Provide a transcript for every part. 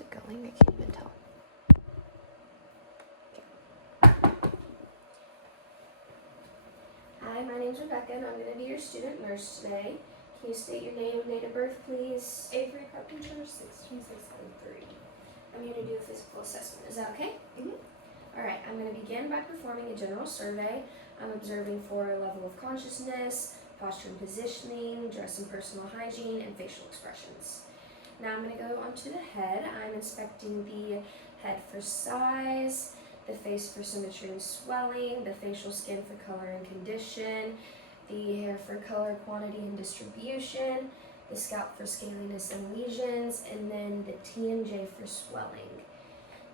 Is it going? I can't even tell. Hi, my name's Rebecca, and I'm going to be your student nurse today. Can you state your name and date of birth, please? Avery Carpenter, 16673. I'm here to do a physical assessment. Is that okay? Mm-hmm. All right, I'm going to begin by performing a general survey. I'm observing for a level of consciousness, posture and positioning, dress and personal hygiene, and facial expressions. Now I'm going to go on to the head. I'm inspecting the head for size, the face for symmetry and swelling, the facial skin for color and condition, the hair for color, quantity, and distribution, the scalp for scaliness and lesions, and then the TMJ for swelling.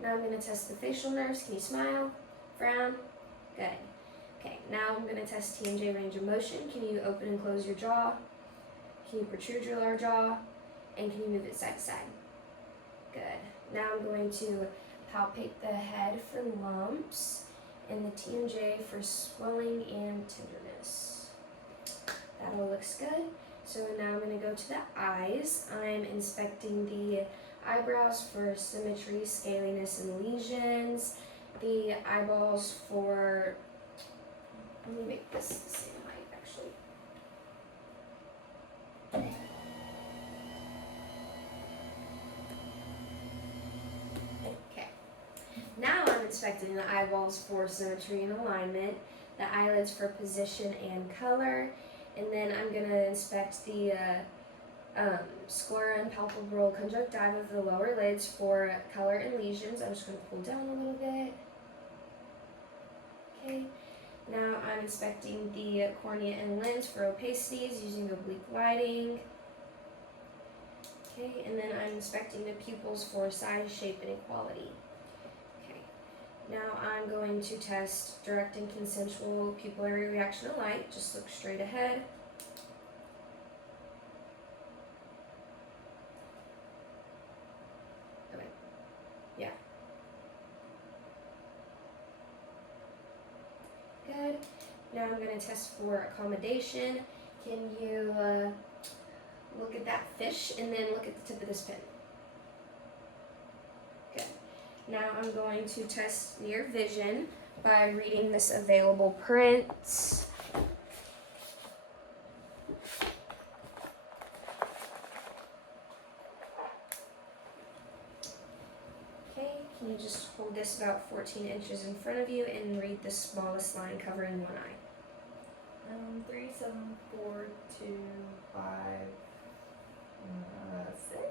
Now I'm going to test the facial nerves. Can you smile? Frown? Good. Okay, now I'm going to test TMJ range of motion. Can you open and close your jaw? Can you protrude your lower jaw? And can you move it side to side? Good. Now I'm going to palpate the head for lumps and the TMJ for swelling and tenderness. That all looks good. So now I'm going to go to the eyes. I'm inspecting the eyebrows for symmetry, scaliness, and lesions. The eyeballs for, let me make this the same height actually. Okay. Now I'm inspecting the eyeballs for symmetry and alignment, the eyelids for position and color, and then I'm going to inspect the sclera and palpebral conjunctiva of the lower lids for color and lesions. I'm just going to pull down a little bit. Okay. Now I'm inspecting the cornea and lens for opacities using oblique lighting. Okay, and then I'm inspecting the pupils for size, shape, and equality. Okay. Now I'm going to test direct and consensual pupillary reaction to light. Just look straight ahead. Okay. Yeah. Good. Now I'm going to test for accommodation. Can you look at that fish and then look at the tip of this pin? Good. Now I'm going to test your vision by reading this available print. Okay, can you just hold this about 14 inches in front of you and read the smallest line covering one eye? 37425 6.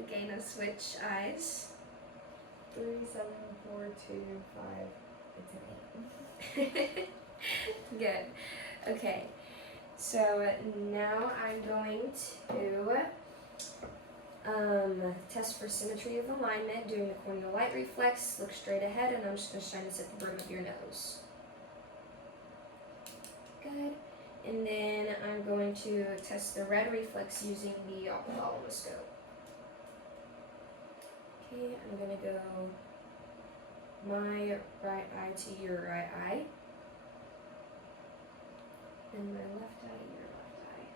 Okay, now switch eyes. 37425. It's an 8. Good. Okay, so now I'm going to test for symmetry of alignment, doing the corneal light reflex. Look straight ahead, and I'm just going to shine this at the brim of your nose. Good. And then I'm going to test the red reflex using the ophthalmoscope. Okay, I'm going to go my right eye to your right eye. And my left eye to your left eye.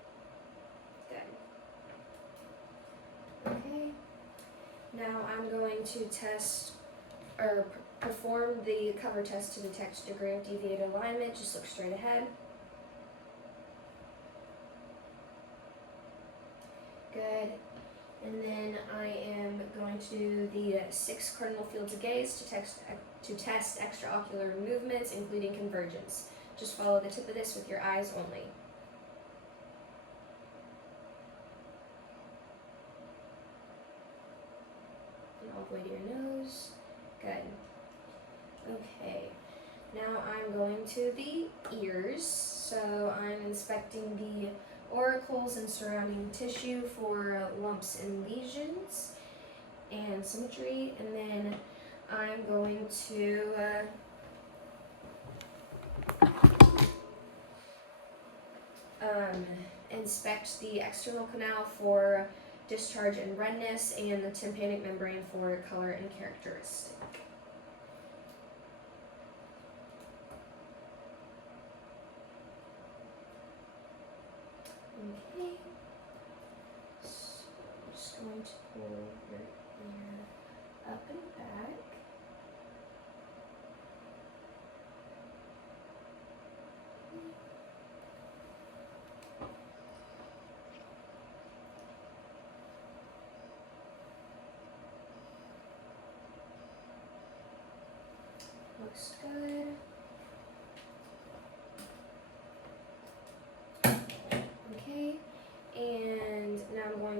Good. Okay. Now I'm going to test or perform the cover test to detect degree of deviated alignment. Just look straight ahead. Good. And then I am going to do the 6 cardinal fields of gaze to test extraocular movements, including convergence. Just follow the tip of this with your eyes only. And all the way to your nose. Good. Okay. Now I'm going to the ears. So I'm inspecting the auricles and surrounding tissue for lumps and lesions and symmetry, and then I'm going to inspect the external canal for discharge and redness and the tympanic membrane for color and characteristic. Okay, so I'm just going to pull your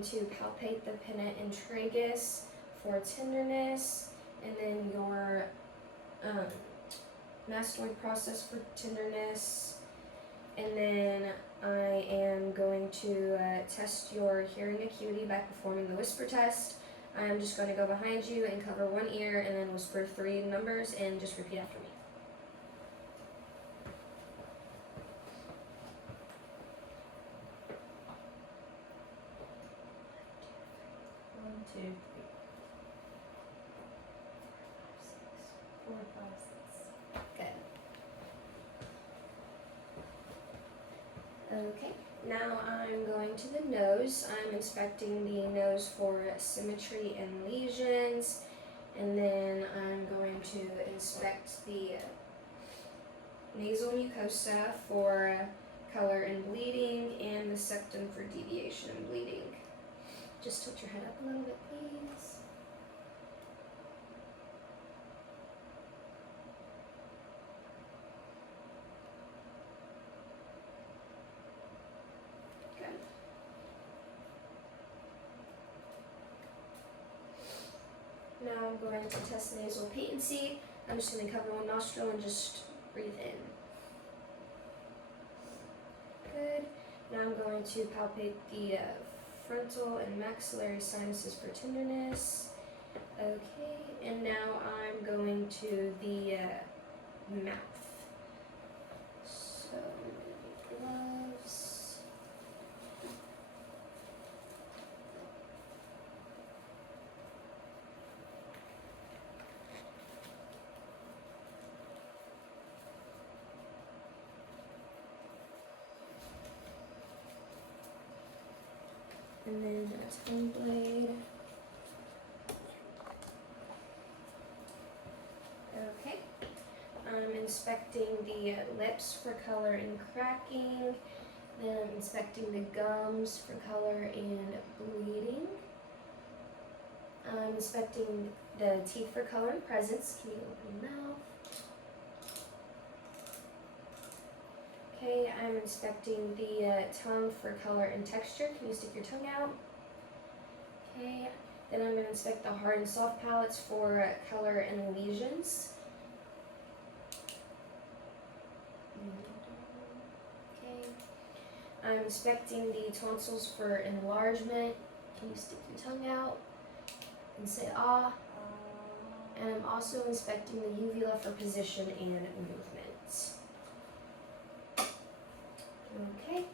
going to palpate the pinna and tragus for tenderness, and then your mastoid process for tenderness, and then I am going to test your hearing acuity by performing the whisper test. I'm just going to go behind you and cover one ear and then whisper 3 numbers and just repeat after me. 1, 2, 3, 4, 5, 6. Good. Okay, now I'm going to the nose. I'm inspecting the nose for symmetry and lesions, and then I'm going to inspect the nasal mucosa for color and bleeding, and the septum for deviation and bleeding. Just tilt your head up a little bit, please. Good. Now I'm going to test nasal patency. I'm just going to cover one nostril and just breathe in. Good. Now I'm going to palpate the frontal and maxillary sinuses for tenderness. Okay, and now I'm going to the mouth. So I'm gonna need gloves. And then a tongue blade. Okay. I'm inspecting the lips for color and cracking. Then I'm inspecting the gums for color and bleeding. I'm inspecting the teeth for color and presence. Can you open your mouth? Okay, I'm inspecting the tongue for color and texture. Can you stick your tongue out? Okay, then I'm going to inspect the hard and soft palates for color and lesions. Okay, I'm inspecting the tonsils for enlargement. Can you stick your tongue out and say ah? And I'm also inspecting the uvula for position and movement. Okay,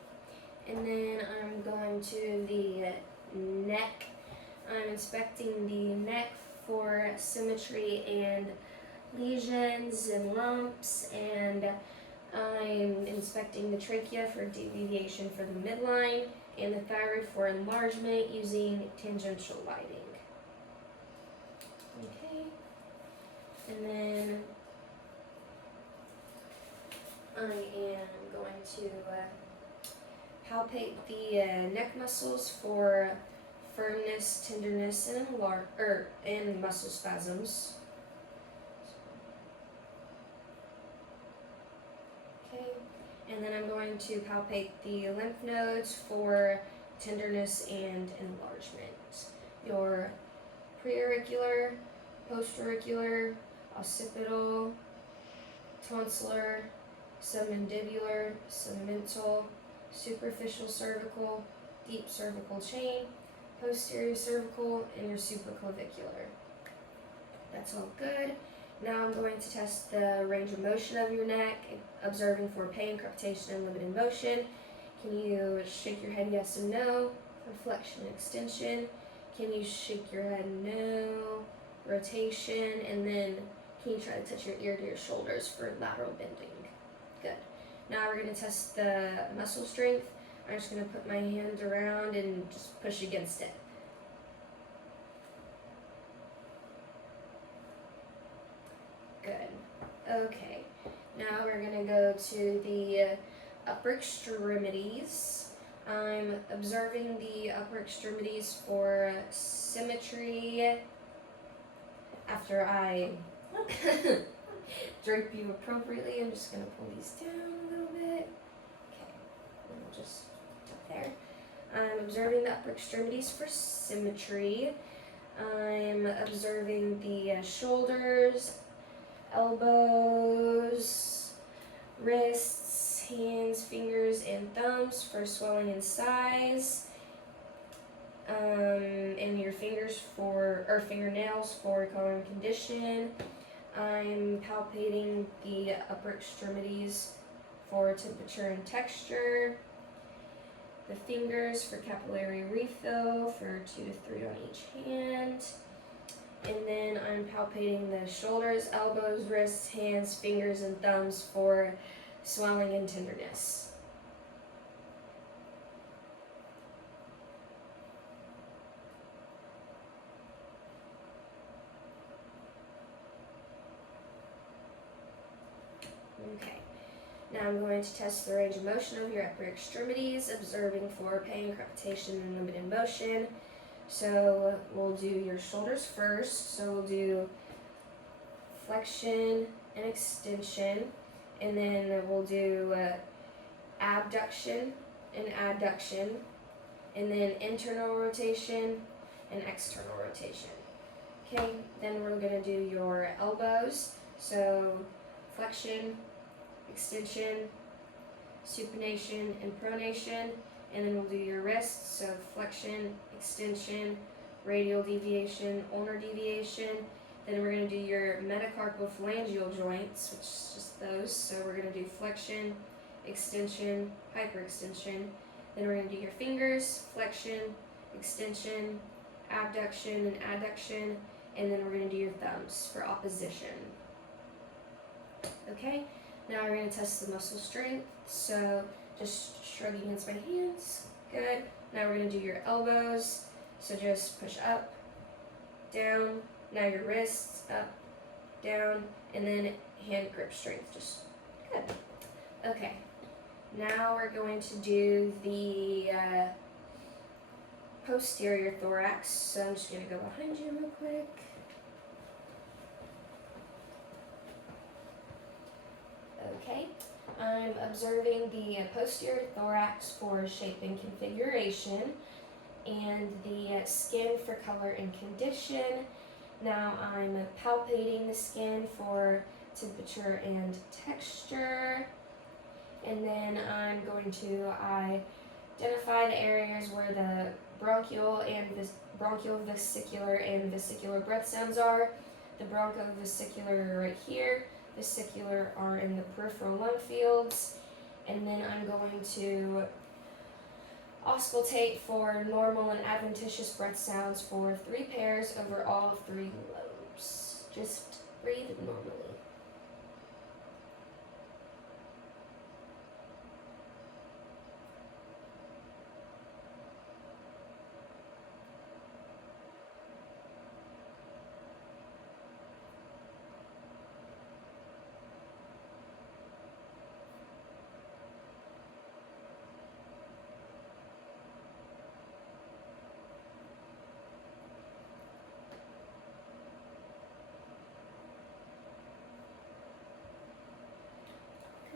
and then I'm going to the neck. I'm inspecting the neck for symmetry and lesions and lumps, and I'm inspecting the trachea for deviation for the midline, and the thyroid for enlargement using tangential lighting. Okay, and then I am going to palpate the neck muscles for firmness, tenderness, and muscle spasms. Okay, and then I'm going to palpate the lymph nodes for tenderness and enlargement. Your preauricular, postauricular, occipital, tonsillar, submandibular, submental, superficial cervical, deep cervical chain, posterior cervical, and your supraclavicular. That's all good. Now I'm going to test the range of motion of your neck, observing for pain, crepitation, and limited motion. Can you shake your head yes and no for flexion and extension? Can you shake your head no, rotation, and then can you try to touch your ear to your shoulders for lateral bending? Good. Now we're going to test the muscle strength. I'm just going to put my hand around and just push against it. Good. Okay. Now we're going to go to the upper extremities. I'm observing the upper extremities for symmetry after I drape you appropriately. I'm just going to pull these down a little bit. Okay, and we'll just up there. I'm observing the upper extremities for symmetry. I'm observing the shoulders, elbows, wrists, hands, fingers, and thumbs for swelling and size. And your fingers or fingernails for color and condition. I'm palpating the upper extremities for temperature and texture. The fingers for capillary refill for 2 to 3 on each hand. And then I'm palpating the shoulders, elbows, wrists, hands, fingers, and thumbs for swelling and tenderness. Okay, now I'm going to test the range of motion of your upper extremities, observing for pain, crepitation, and limited motion. So we'll do your shoulders first. So we'll do flexion and extension, and then we'll do abduction and adduction, and then internal rotation and external rotation. Okay, then we're going to do your elbows. So flexion, extension, supination, and pronation, and then we'll do your wrists. So flexion, extension, radial deviation, ulnar deviation. Then we're going to do your metacarpophalangeal joints, which is just those. So we're going to do flexion, extension, hyperextension. Then we're going to do your fingers, flexion, extension, abduction, and adduction. And then we're going to do your thumbs for opposition. Okay, now we're going to test the muscle strength. So just shrug against my hands. Good. Now we're going to do your elbows. So just push up, down. Now your wrists, up, down, and then hand grip strength. Just good. Okay. Now we're going to do the posterior thorax. So I'm just going to go behind you real quick. Okay. I'm observing the posterior thorax for shape and configuration, and the skin for color and condition. Now I'm palpating the skin for temperature and texture, and then I'm going to identify the areas where the bronchial, vesicular, and vesicular breath sounds are. The broncho-vesicular are right here. Vesicular are in the peripheral lung fields, and then I'm going to auscultate for normal and adventitious breath sounds for 3 pairs over all 3 lobes. Just breathe normally.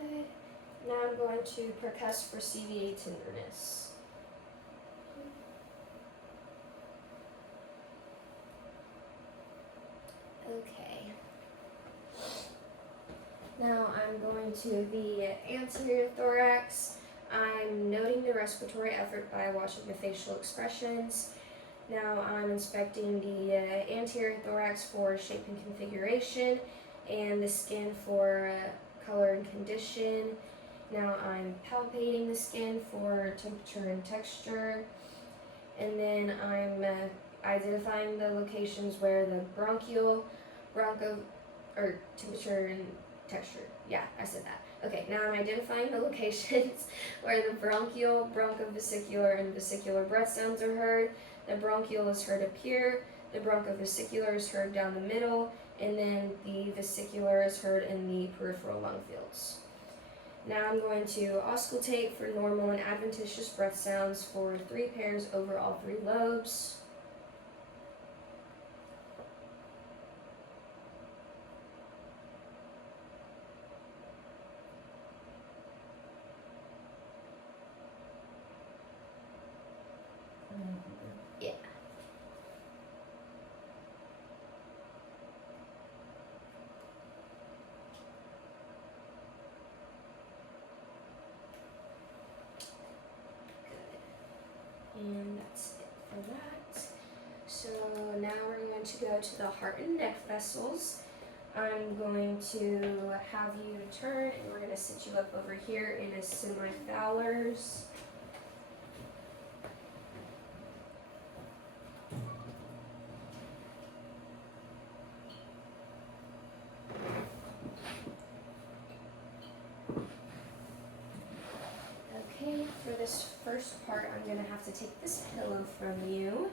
Good. Now I'm going to percuss for CVA tenderness. Okay. Now I'm going to the anterior thorax. I'm noting the respiratory effort by watching the facial expressions. Now I'm inspecting the anterior thorax for shape and configuration, and the skin for color and condition. Now I'm palpating the skin for temperature and texture, and then I'm identifying the locations where the temperature and texture. Yeah, I said that. Okay, now I'm identifying the locations where the bronchial, bronchovesicular, and vesicular breath sounds are heard. The bronchial is heard up here, the bronchovesicular is heard down the middle, and then the vesicular is heard in the peripheral lung fields. Now I'm going to auscultate for normal and adventitious breath sounds for 3 pairs over all 3 lobes. to go to the heart and neck vessels. I'm going to have you turn, and we're going to sit you up over here in a semi-Fowler's. Okay, for this first part, I'm going to have to take this pillow from you.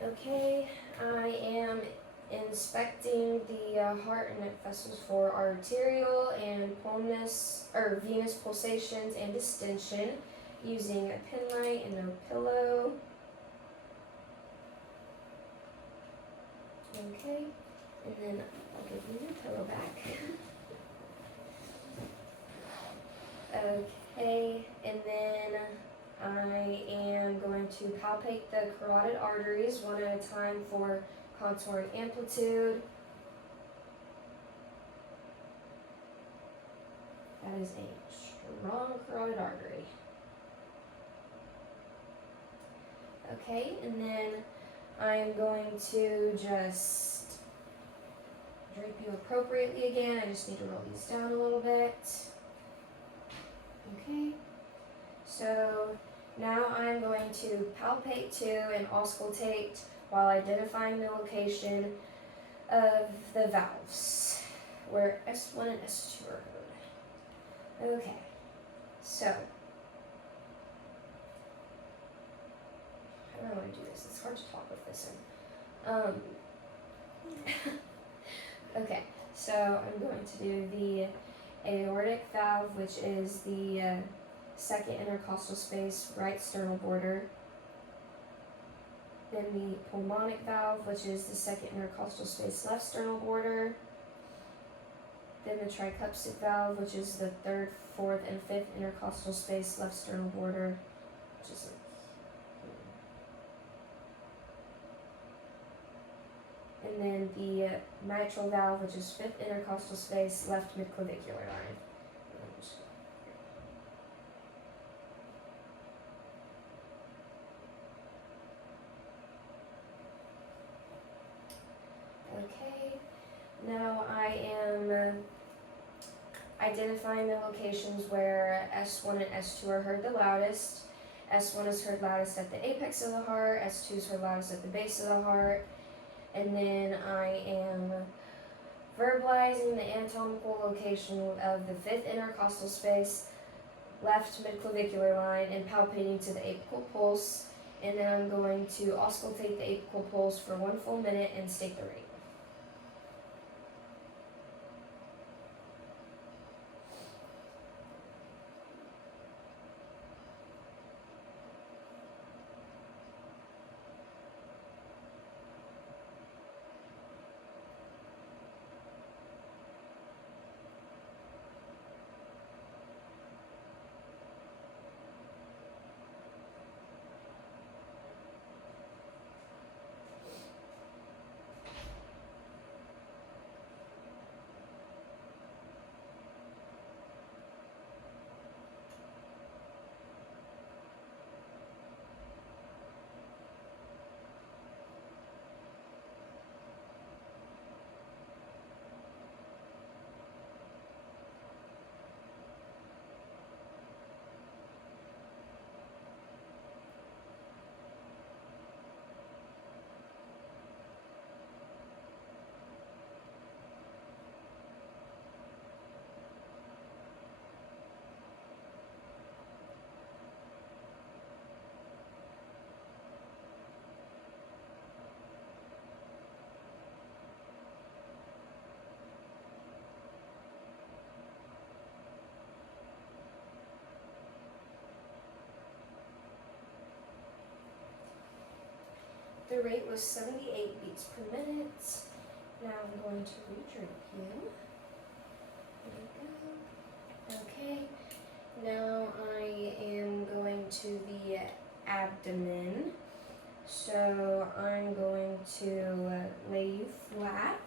Okay, I am inspecting the heart and neck vessels for arterial and venous pulsations and distension using a pen light and no pillow. Okay, and then I'll give you your pillow back. Okay, and then I am going to palpate the carotid arteries one at a time for contour and amplitude. That is a strong carotid artery. Okay, and then I'm going to just drape you appropriately again. I just need to roll these down a little bit. Okay, so now I'm going to palpate to and auscultate while identifying the location of the valves where S1 and S2 are heard. Okay, so how do I want to do this? It's hard to talk with this in. Okay, so I'm going to do the aortic valve, which is the second intercostal space, right sternal border. Then the pulmonic valve, which is the second intercostal space, left sternal border. Then the tricuspid valve, which is the third, fourth, and fifth intercostal space, left sternal border, which is and then the mitral valve, which is fifth intercostal space, left midclavicular line. Okay, now I am identifying the locations where S1 and S2 are heard the loudest. S1 is heard loudest at the apex of the heart, S2 is heard loudest at the base of the heart. And then I am verbalizing the anatomical location of the fifth intercostal space, left midclavicular line, and palpating to the apical pulse. And then I'm going to auscultate the apical pulse for 1 full minute and state the rate. The rate was 78 beats per minute. Now I'm going to re-drink you. There we go. Okay. Now I am going to the abdomen. So I'm going to lay you flat.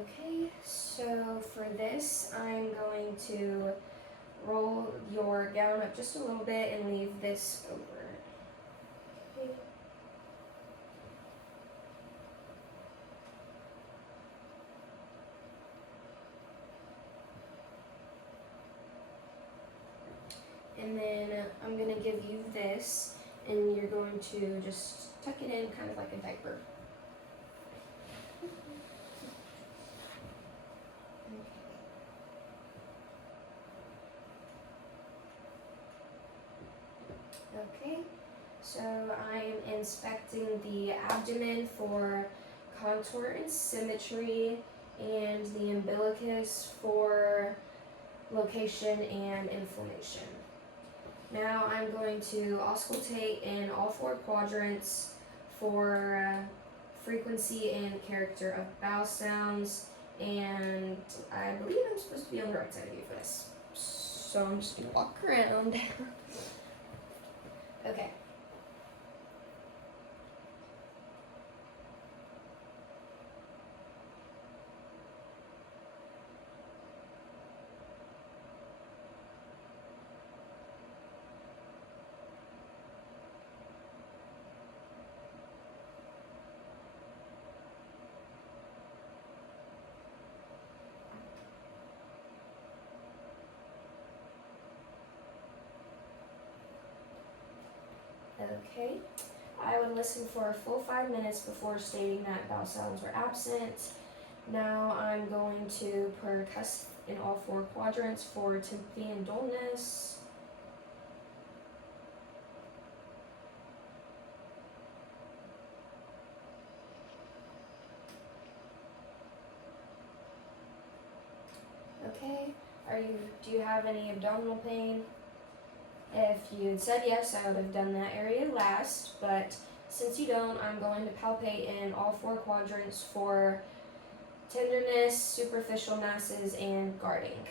Okay, so for this, I'm going to roll your gown up just a little bit and leave this over. Okay. And then I'm going to give you this, and you're going to just tuck it in kind of like a diaper. Okay, so I am inspecting the abdomen for contour and symmetry, and the umbilicus for location and inflammation. Now I'm going to auscultate in all 4 quadrants for frequency and character of bowel sounds, and I believe I'm supposed to be on the right side of you for this. So I'm just gonna walk around. Okay. Okay. I would listen for a full 5 minutes before stating that bowel sounds were absent. Now I'm going to percuss in all 4 quadrants for tympany and dullness. Okay. Do you have any abdominal pain? If you had said yes, I would have done that area last, but since you don't, I'm going to palpate in all 4 quadrants for tenderness, superficial masses, and guarding.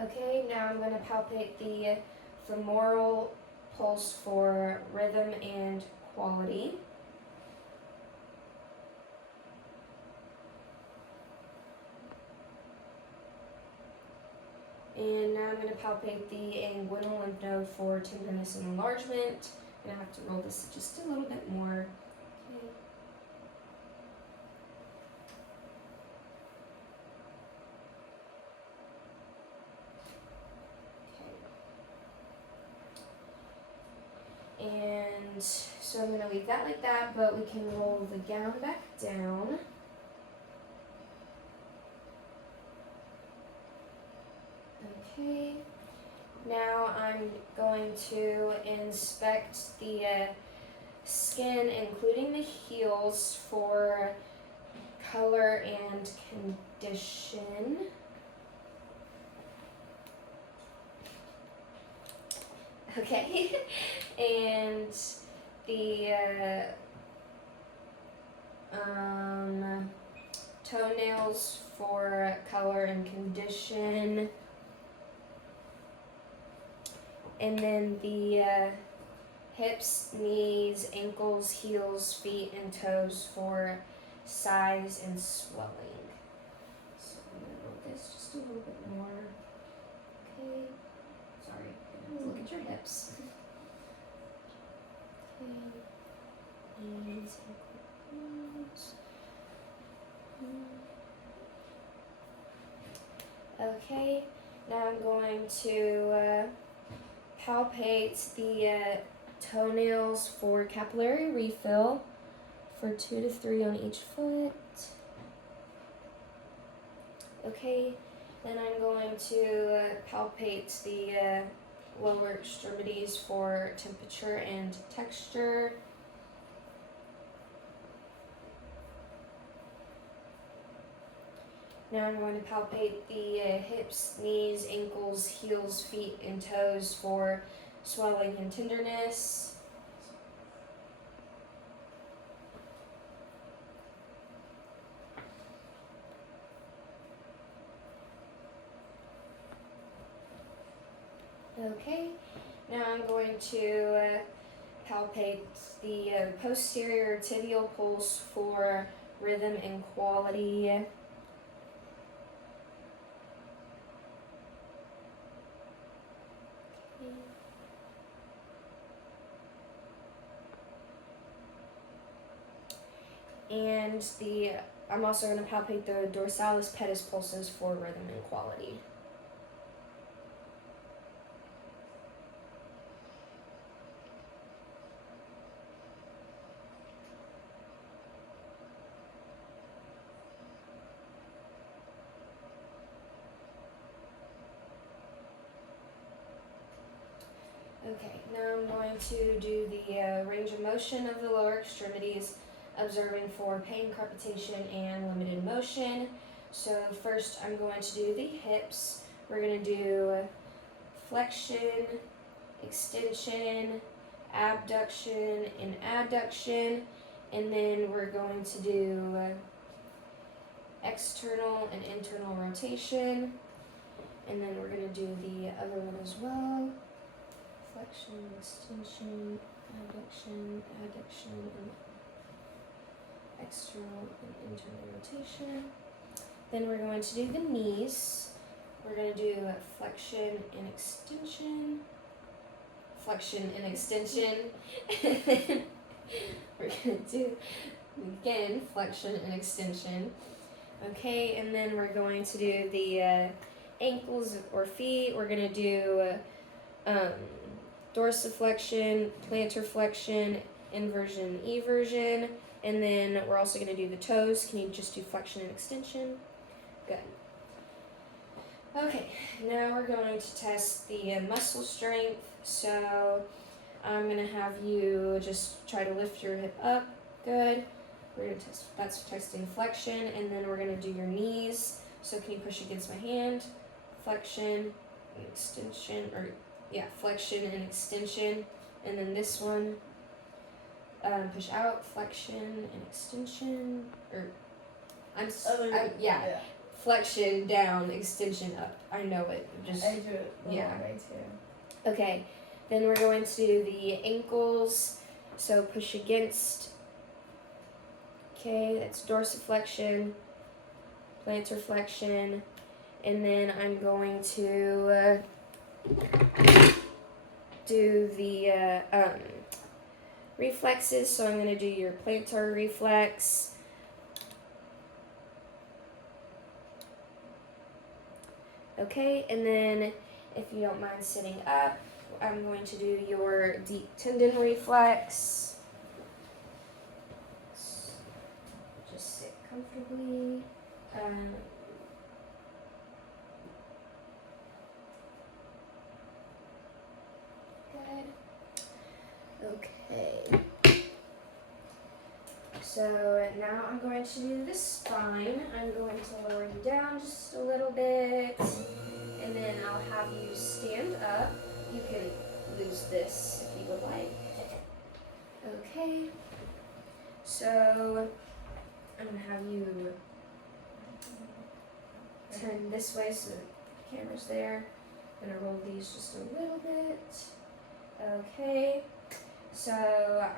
Okay, now I'm going to palpate the femoral pulse for rhythm and quality. And now I'm going to palpate the inguinal lymph node for tenderness and enlargement. I'm going to have to roll this just a little bit more. Okay. And so I'm going to leave that like that, but we can roll the gown back down. Okay. Now I'm going to inspect the skin, including the heels, for color and condition. Okay. And the toenails for color and condition. And then the hips, knees, ankles, heels, feet, and toes for size and swelling. So I'm going to roll this just a little bit more. Okay. Sorry, I'm gonna look at your hips. Okay. Knees, ankles. Okay. Now I'm going to palpate the toenails for capillary refill for 2 to 3 on each foot. Okay, then I'm going to palpate the lower extremities for temperature and texture. Now I'm going to palpate the hips, knees, ankles, heels, feet, and toes for swelling and tenderness. Okay, Now I'm going to palpate the posterior tibial pulse for rhythm and quality. And I'm also going to palpate the dorsalis pedis pulses for rhythm and quality. Okay, now I'm going to do the range of motion of the lower extremities, observing for pain, crepitation, and limited motion. So first I'm going to do the hips. We're going to do flexion, extension, abduction, and adduction. And then we're going to do external and internal rotation. And then we're going to do the other one as well. Flexion, extension, adduction, and external and internal rotation. Then we're going to do the knees. We're going to do flexion and extension. Flexion and extension. And then we're going to do, again, flexion and extension. Okay, and then we're going to do the ankles or feet. We're going to do dorsiflexion, plantar flexion, inversion, eversion, and then we're also going to do the toes. Can you just do flexion and extension? Good. Okay, now we're going to test the muscle strength. So I'm going to have you just try to lift your hip up. Good. We're going to test, that's testing flexion, and then we're going to do your knees. So can you push against my hand? Flexion and extension, or yeah, flexion and extension. And then this one, push out, flexion and extension, or yeah, flexion down, extension up. I know it. Just I do it the yeah. wrong way too. Okay, then we're going to do the ankles. So push against. Okay, that's dorsiflexion, plantar flexion, and then I'm going to do the reflexes. So I'm going to do your plantar reflex. Okay, and then if you don't mind sitting up, I'm going to do your deep tendon reflex. Just sit comfortably. Good. Okay. So now I'm going to do the spine. I'm going to lower you down just a little bit, and then I'll have you stand up. You can lose this if you would like. Okay. So I'm going to have you turn this way so the camera's there. I'm going to roll these just a little bit. Okay. So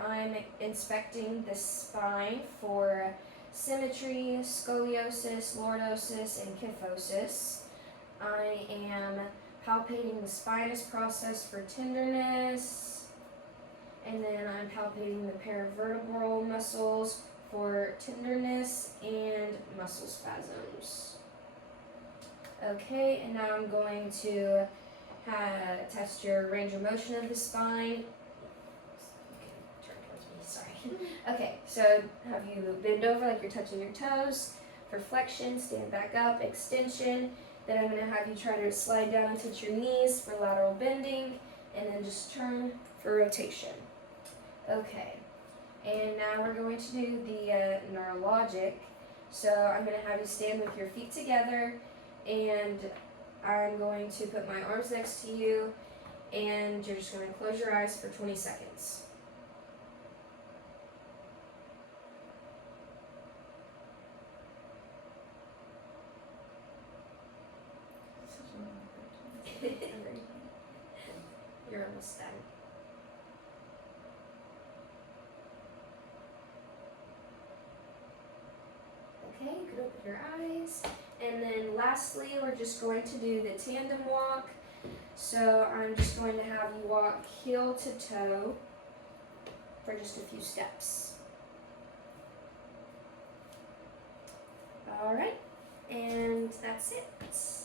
I'm inspecting the spine for symmetry, scoliosis, lordosis, and kyphosis. I am palpating the spinous process for tenderness, and then I'm palpating the paravertebral muscles for tenderness and muscle spasms. Okay, and now I'm going to test your range of motion of the spine. Okay, so have you bend over like you're touching your toes. For flexion, stand back up, extension. Then I'm going to have you try to slide down and touch your knees for lateral bending, and then just turn for rotation. Okay, and now we're going to do the neurologic. So I'm going to have you stand with your feet together, and I'm going to put my arms next to you, and you're just going to close your eyes for 20 seconds. You're almost done. Okay, you could open your eyes. And then lastly, we're just going to do the tandem walk. So I'm just going to have you walk heel to toe for just a few steps. All right, and that's it.